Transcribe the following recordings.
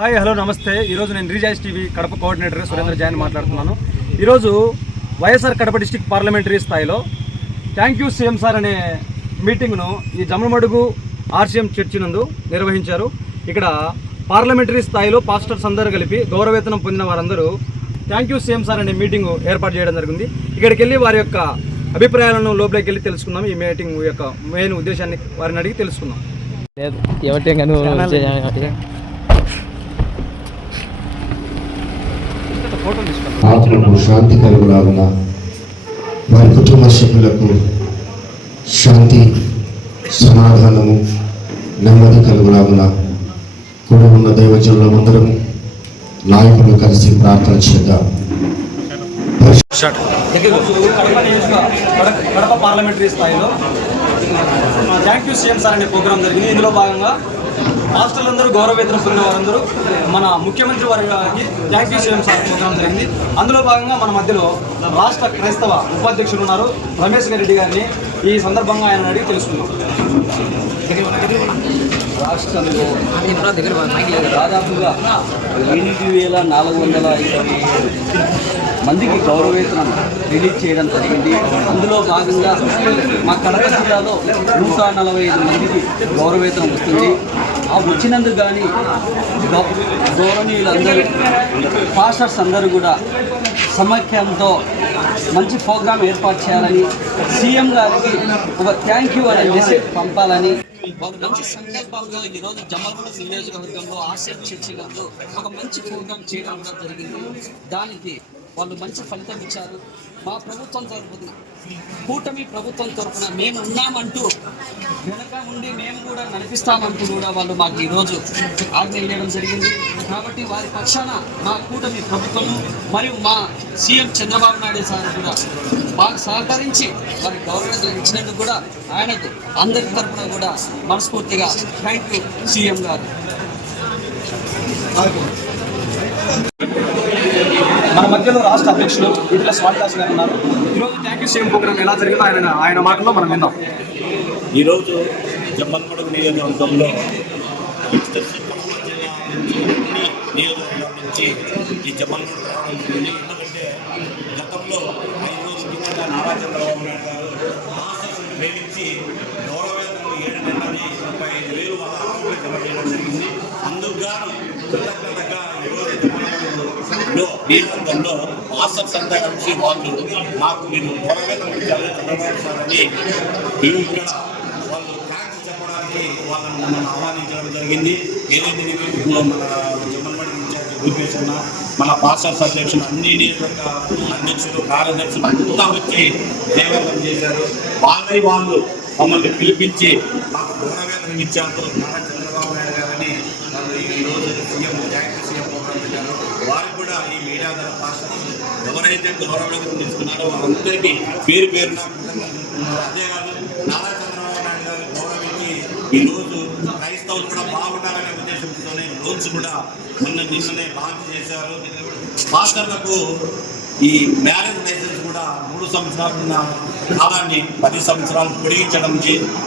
Hi hello నమస్తే. ఈరోజు నేను Rejoice TV Kadapa coordinator Surendra Jain మాట్లాడుతున్నాను. ఈరోజు వైఎస్ఆర్ కడప డిస్టిక్ పార్లమెంటరీ స్థాయిలో థ్యాంక్ యూ సీఎం సార్ అనే మీటింగ్ను ఈ జమ్మమడుగు ఆర్సీఎం చర్చి నందు నిర్వహించారు. ఇక్కడ పార్లమెంటరీ స్థాయిలో పాస్టర్స్ అందరూ కలిపి గౌరవేతనం పొందిన వారందరూ థ్యాంక్ యూ సీఎం సార్ అనే మీటింగ్ ఏర్పాటు చేయడం జరిగింది. ఇక్కడికి వెళ్ళి వారి యొక్క అభిప్రాయాలను లోపలికి వెళ్ళి తెలుసుకుందాం. ఈ మీటింగ్ యొక్క మెయిన్ ఉద్దేశాన్ని వారిని అడిగి తెలుసుకుందాం. లేదు. ఆత్మకు శాంతి కలుగులాగున వారి కుటుంబ సభ్యులకు శాంతి సమాధానము నెమ్మది కలుగులాగున కూడా ఉన్న దైవజనుల అందరము నాయకులు కలిసి ప్రార్థన చేద్దాం. కడప పార్లమెంటరీ స్థాయిలో. థ్యాంక్ యూ సీఎం సార్ అనే ప్రోగ్రాం జరిగింది. ఇందులో భాగంగా రాష్ట్రాలందరూ గౌరవేతనం పొందిన వారందరూ మన ముఖ్యమంత్రి వారికి thank you CM sir program జరిగింది. అందులో భాగంగా మన మధ్యలో రాష్ట్ర క్రైస్తవ ఉపాధ్యక్షులు ఉన్నారు రమేష్ రెడ్డి గారిని. ఈ సందర్భంగా ఆయన అడిగి తెలుసుకున్నాం రాష్ట్రంలో దాదాపుగా ఎనిమిది వేల నాలుగు వందల ఇరవై మందికి గౌరవేతనం రిలీజ్ చేయడం జరిగింది. అందులో భాగంగా మా కడప జిల్లాలో నూట నలభై ఐదు మందికి గౌరవేతనం వస్తుంది. ఆ వచ్చినందుకు కానీ గౌ- గౌరవనీయులందరూ పాస్టర్స్ అందరూ కూడా సమైక్యంతో మంచి ప్రోగ్రాం ఏర్పాటు చేయాలని సీఎం గారికి ఒక థ్యాంక్ యూ అనే మెసేజ్ పంపాలని ఒక మంచి సంకల్పాలుగా ఈరోజు జమ్మలమూడి నియోజకవర్గంలో ఆసియా చర్చిలలో ఒక మంచి ప్రోగ్రాం చేయడం జరిగింది. దానికి వాళ్ళు మంచి ఫలితం ఇచ్చారు. మా ప్రభుత్వం తరపున కూటమి ప్రభుత్వం తరఫున మేము ఉన్నామంటూ వెనక ఉండి మేము కూడా నడిపిస్తామంటూ కూడా వాళ్ళు మాకు ఈరోజు ఆజ్ఞ ఇవ్వడం జరిగింది. కాబట్టి వారి పక్షాన మా కూటమి ప్రభుత్వం మరియు మా సీఎం చంద్రబాబు నాయుడు సార్ కూడా మాకు సహకరించి వారి గౌరవం ఇచ్చినందుకు కూడా ఆయనకు అందరి తరపున కూడా మనస్ఫూర్తిగా థ్యాంక్ యూ సీఎం గారు. మన మధ్యలో రాష్ట్ర అధ్యక్షులు ఇట్ల స్వామిదాస్ గారు ఉన్నారు. ఈరోజు థ్యాంక్ యూ సీఎం ప్రోగ్రామ్ ఎలా జరిగిందో ఆయన ఆయన మాటల్లో మనం విన్నాం ఈరోజు జమ్మలమడుగు నియోజకవర్గంలో నియోజకవర్గం నుంచి ఈ జమ్మలమడుగు ఎందుకంటే గతంలో ఐదు రోజుల కిందట నారా చంద్రబాబు నాయుడు గారు మాస్టర్స్ని ప్రేమించి గౌరవేతనం ఏడు నెలలని ముప్పై ఐదు వేలు వాళ్ళ ఆరోగ్య జమ చేయడం జరిగింది. అందుకు గాను లో నియోజకవర్గంలో మాస్టర్ అంతా కలిసి వాళ్ళు మాకు మీరు గౌరవేతనం ఇచ్చారు చంద్రబాబు సార్ అని ఇక్కడ వాళ్ళు థ్యాంక్స్ చెప్పడానికి వాళ్ళని మనం ఆహ్వానించడం జరిగింది. ఏదైతే నివేదికలో మన జమ్మలమడి రూపేష్ అన్న మన పాస్టర్స్ అధ్యక్షులు అన్ని నియోజకవర్గ అధ్యక్షులు కార్యదర్శులు అంతా వచ్చి దేవాలయం చేశారు. వాళ్ళై వాళ్ళు మమ్మల్ని పిలిపించి మాకు గౌరవేదనం ఇచ్చారు నారా చంద్రబాబు నాయుడు గారని వాళ్ళు ఈరోజు CM thank you CM program పెట్టారు వారికి కూడా ఈ మీడియా ద్వారా పాస్టర్స్ ఎవరైతే గౌరవంగా తీసుకున్నారో వాళ్ళందరికీ పేరు పేరున కృతజ్ఞతలు అదే కాదు నారా చంద్రబాబు నాయుడు గారు గౌరవించి ఈ రోజు క్రైస్తవులు కూడా బాగుంటారనే ఉద్దేశంతోనే లోన్స్ కూడా మొన్న నిన్ననే లాంచ్ చేశారు. పాస్టర్లకు ఈ మ్యారేజ్ లైసెన్స్ కూడా మూడు సంవత్సరాలు ఉన్న కాలాన్ని పది సంవత్సరాలు పొడిగించడం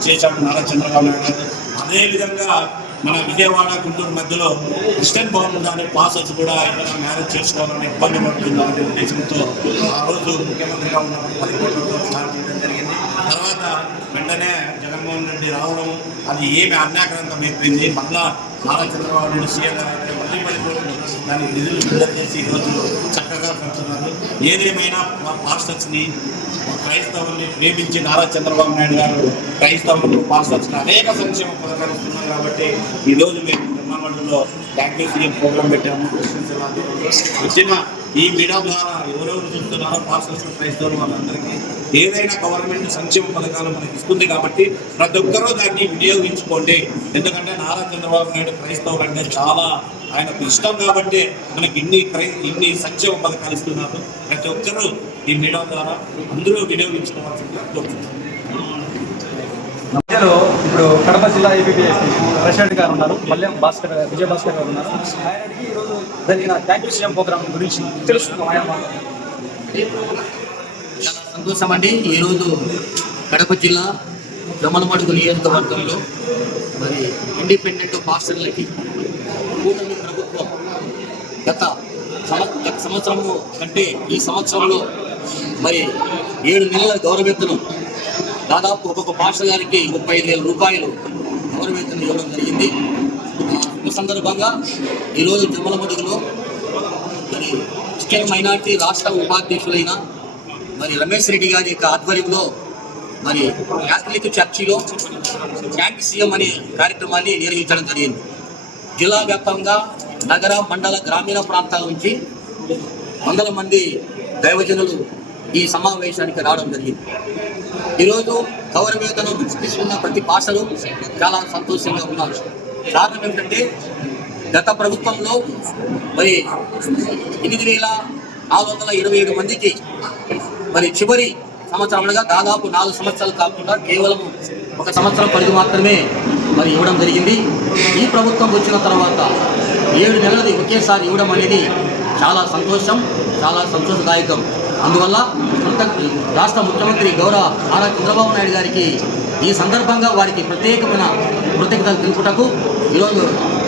చేశాడు నారా చంద్రబాబు నాయుడు గారు. అదేవిధంగా మన విజయవాడ గుంటూరు మధ్యలో క్రిస్టియన్ బాగుండాలి పాసర్స్ కూడా ఏదైనా మ్యారేజ్ చేసుకోవాలని ఇబ్బంది పడుతుందనే ఉద్దేశంతో ఆ రోజు ముఖ్యమంత్రిగా ఉన్నప్పుడు పది కోట్లతో స్టార్ట్ చేయడం జరిగింది. తర్వాత వెంటనే జగన్మోహన్ రెడ్డి రావడం అది ఏమి అన్యాక్రాంతం అయిపోయింది. మళ్ళా నారా చంద్రబాబు నాయుడు సీఎం గారు మళ్ళీ పది కోట్లు దాని నిధులు విడుదల చేసి ఈరోజు చక్కగా పెడుతున్నారు ఏదేమైనా మా పాస్టర్స్ని క్రైస్తవుల్ని ప్రేమించి నారా చంద్రబాబు నాయుడు గారు క్రైస్తవులు పాస్టర్స్ని అనేక సంక్షేమ పథకాలు ఇస్తున్నారు కాబట్టి ఈ రోజు మేము బ్రహ్మాండంలో థ్యాంక్ సీఎం ప్రోగ్రాం పెట్టాము. వచ్చిన ఈ మీడియా ద్వారా ఎవరెవరు చూస్తున్నారో పాస్టర్స్ క్రైస్తవులు వాళ్ళందరికీ ఏదైనా గవర్నమెంట్ సంక్షేమ పథకాలు మనకి ఇస్తుంది కాబట్టి ప్రతి ఒక్కరూ దాన్ని వినియోగించుకోండి. ఎందుకంటే నారా చంద్రబాబు నాయుడు క్రైస్తవులు అంటే చాలా ఆయనకు ఇష్టం కాబట్టి మనకి ఇన్ని ఇన్ని సంక్షేమ పథకాలు ఇస్తున్నారు. ప్రతి ఒక్కరూ ఈ మీడియా ద్వారా అందరూ వినియోగించుకోవాల్సిందిగా కోరుతున్నాను మధ్యలో ఇప్పుడు కడప జిల్లా ఏపీఎస్ ప్రెసిడెంట్ గారు ఉన్నారు మల్యం భాస్కర్ విజయ భాస్కర్ గారు ఉన్నారు. ఆయన అడిగి ఈరోజు జరిగిన థ్యాంక్ యూ సీఎం ప్రోగ్రామ్ గురించి తెలుసుకుందాం. ఆయన. చాలా సంతోషం అండి. ఈరోజు కడప జిల్లా దమనమడుగు నియోజకవర్గంలో మరి ఇండిపెండెంట్ పాస్టర్లకి కూటమి ప్రభుత్వం గత గత సంవత్సరము కంటే ఈ సంవత్సరంలో మరి ఏడు నెలల గౌరవేతనం దాదాపు ఒక్కొక్క పాస్టర్ గారికి ముప్పై ఐదు వేల రూపాయలు గౌరవేతనం ఇవ్వడం జరిగింది. ఈ సందర్భంగా ఈరోజు జమ్మలమడుగులో మరి క్రిస్టియన్ మైనార్టీ రాష్ట్ర ఉపాధ్యక్షులైన మరి రమేష్ రెడ్డి గారి యొక్క ఆధ్వర్యంలో మరి క్యాథలిక్ చర్చిలో ట్యాంక్ సీఎం అనే కార్యక్రమాన్ని నిర్వహించడం జరిగింది. జిల్లా వ్యాప్తంగా నగర మండల గ్రామీణ ప్రాంతాల నుంచి వందల మంది దైవజనులు ఈ సమావేశానికి రావడం జరిగింది. ఈరోజు గౌరవేతను తీసుకున్న ప్రతి భాషలు చాలా సంతోషంగా ఉన్నారు. కారణం ఏమిటంటే గత ప్రభుత్వంలో మరి ఎనిమిది వేల నాలుగు వందల ఇరవై ఏడు మందికి మరి చివరి సంవత్సరములుగా దాదాపు నాలుగు సంవత్సరాలు కాకుండా కేవలం ఒక సంవత్సరం పరిధి మాత్రమే మరి ఇవ్వడం జరిగింది. ఈ ప్రభుత్వం వచ్చిన తర్వాత ఏడు నెలలది ఒకేసారి ఇవ్వడం అనేది చాలా సంతోషం చాలా సంతోషదాయకం. అందువల్ల రాష్ట్ర ముఖ్యమంత్రి గౌరవ నారా చంద్రబాబు నాయుడు గారికి ఈ సందర్భంగా వారికి ప్రత్యేకమైన కృతజ్ఞతలు తెలుపుటకు ఈరోజు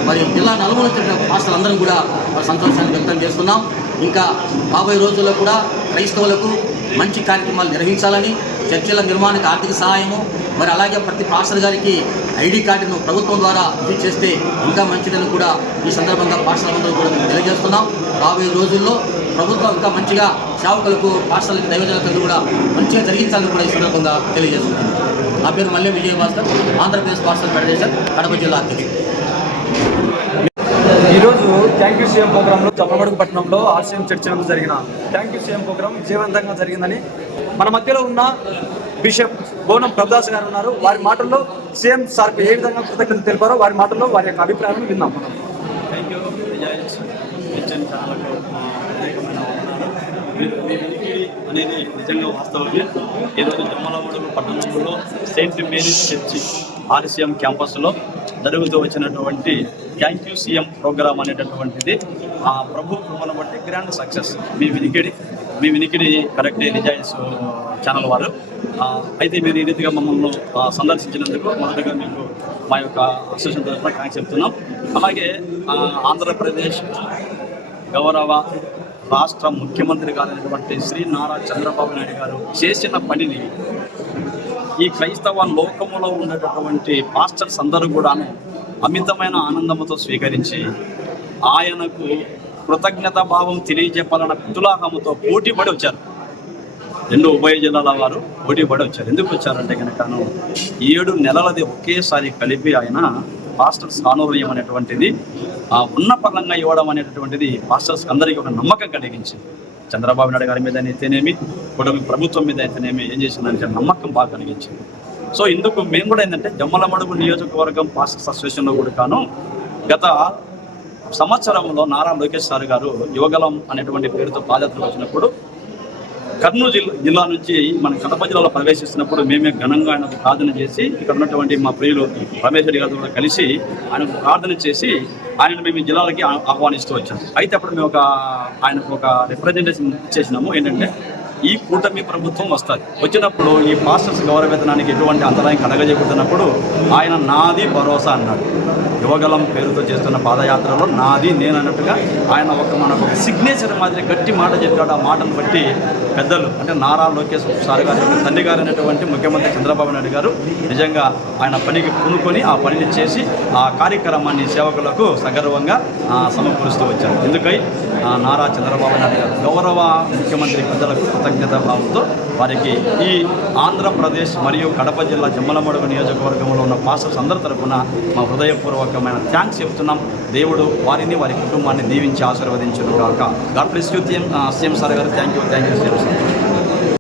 మరి జిల్లా నలుమూల మాస్టర్లందరం కూడా మరి సంతోషాన్ని వ్యక్తం చేస్తున్నాం. ఇంకా రాబోయే రోజుల్లో కూడా క్రైస్తవులకు మంచి కార్యక్రమాలు నిర్వహించాలని చర్చిల నిర్మాణానికి ఆర్థిక సహాయము మరి అలాగే ప్రతి పాస్టర్ గారికి ఐడి కార్డును ప్రభుత్వం ద్వారా ఇది చేస్తే ఇంకా మంచిదని కూడా ఈ సందర్భంగా పాఠశాలందరూ కూడా మేము తెలియజేస్తున్నాం. రాబోయే రోజుల్లో ప్రభుత్వం ఇంకా మంచిగా సేవకులకు పాఠశాలకు దైవజనులకు కూడా మంచిగా జరిగించాలని కూడా ఈ సందర్భంగా తెలియజేస్తున్నాను నా పేరు మల్లె విజయభాస్కర్ ఆంధ్రప్రదేశ్ పాఠశాల ఫెడరేషన్ కడప జిల్లా అధ్యక్షుడు. ఈరోజు థ్యాంక్ యూ సీఎం ప్రోగ్రాంలో చప్పమడుగు పట్టణంలో ఆర్సీఎం చర్చ జరిగిన థ్యాంక్ యూ సీఎం ప్రోగ్రాం విజయవంతంగా జరిగిందని మన మధ్యలో ఉన్న బిషప్ బోనం ప్రభుదాస్ గారు ఉన్నారు. వారి మాటల్లో సీఎం సార్కు ఏ విధంగా కృతజ్ఞతలు తెలిపారో వారి మాటల్లో వారి యొక్క అభిప్రాయాలను విన్నాం మనం. థ్యాంక్ యూ ప్రత్యేకమైన మీ అనేది నిజంగా వాస్తవమే. ఈరోజు జమ్మలమడుగు పట్టణంలో సెయింట్ మేరీస్ చర్చి ఆర్సీఎం క్యాంపస్లో జరుగుతూ వచ్చినటువంటి థ్యాంక్ యూ సీఎం ప్రోగ్రామ్ అనేటటువంటిది. ఆ ప్రభు కృపను బట్టి గ్రాండ్ సక్సెస్ మీ వినికిడి మీ వినికిడి కరెక్ట్ నిజాయిస్ ఛానల్ వారు అయితే మీరు ఈ రీతిగా మమ్మల్ని సందర్శించినందుకు మొదటగా మీకు మా యొక్క అసోసియేషన్ తరఫున థ్యాంక్స్ చెప్తున్నాం. అలాగే ఆంధ్రప్రదేశ్ గౌరవ రాష్ట్ర ముఖ్యమంత్రి గారైనటువంటి శ్రీ నారా చంద్రబాబు నాయుడు గారు చేసిన పనిని ఈ క్రైస్తవ లోకంలో ఉన్నటువంటి పాస్టర్స్ అందరూ కూడాను అమితమైన ఆనందంతో స్వీకరించి ఆయనకు కృతజ్ఞత భావం తెలియజెప్పాలన్న కుతులాహముతో పోటీపడి వచ్చారు. రెండు ఉభయ జిల్లాల వారు పోటీ పడి వచ్చారు. ఎందుకు వచ్చారంటే కనుకను ఏడు నెలలది ఒకేసారి కలిపి ఆయన పాస్టర్స్ ఆనోర్యం అనేటువంటిది ఆ ఉన్న పరంగా ఇవ్వడం అనేటటువంటిది పాస్టర్స్ అందరికీ ఒక నమ్మకం కలిగించింది. చంద్రబాబు నాయుడు గారి మీద అయితేనేమి కుటుంబ ప్రభుత్వం మీద అయితేనేమి ఏం చేసిందంటే నమ్మకం బాగా కలిగించింది. సో ఇందుకు మేము కూడా ఏంటంటే జమ్మలమడుగు నియోజకవర్గం పాస్టర్స్ అసోసియేషన్లో కూడా కాను గత సంవత్సరంలో నారా లోకేష్ సార్ గారు యువగలం అనేటువంటి పేరుతో పాదయాత్ర వచ్చినప్పుడు కర్నూలు జిల్లా జిల్లా నుంచి మన కడప జిల్లాలో ప్రవేశిస్తున్నప్పుడు మేమే ఘనంగా ఆయనకు ప్రార్థన చేసి ఇక్కడ ఉన్నటువంటి మా ప్రియులు రమేష్ రెడ్డి గారితో కూడా కలిసి ఆయనకు ప్రార్థన చేసి ఆయనను మేము జిల్లాలకి ఆహ్వానిస్తూ వచ్చాము అయితే అప్పుడు మేము ఒక ఆయనకు ఒక రిప్రజెంటేషన్ ఇచ్చేసినాము. ఏంటంటే ఈ కూటమి ప్రభుత్వం వస్తుంది. వచ్చినప్పుడు ఈ పాస్టర్స్ గౌరవేతనానికి ఎటువంటి అంతరాయం కలగజేకుతున్నప్పుడు ఆయన నాది భరోసా అన్నాడు. యువగలం పేరుతో చేస్తున్న పాదయాత్రలో నాది నేను అన్నట్టుగా ఆయన ఒక మనకు ఒక సిగ్నేచర్ మాదిరి గట్టి మాట చెప్పాడు. ఆ మాటను బట్టి పెద్దలు అంటే నారా లోకేష్ సార్ గారు తండ్రి గారు అనేటువంటి ముఖ్యమంత్రి చంద్రబాబు నాయుడు గారు నిజంగా ఆయన పనికి పూనుకొని ఆ పనిని చేసి ఆ కార్యక్రమాన్ని సేవకులకు సగర్వంగా సమకూరుస్తూ వచ్చారు. ఎందుకై నారా చంద్రబాబు నాయుడు గారు గౌరవ ముఖ్యమంత్రి పెద్దలకు కృతజ్ఞత భావంతో వారికి ఈ ఆంధ్రప్రదేశ్ మరియు కడప జిల్లా జమ్మలమడుగు నియోజకవర్గంలో ఉన్న పాస్టర్స్ అందరి తరఫున మా హృదయపూర్వకమైన థ్యాంక్స్ చెప్తున్నాం. దేవుడు వారిని వారి కుటుంబాన్ని దీవించి ఆశీర్వదించును కాక God bless you CM sir గారు. Thank you thank you CM sir.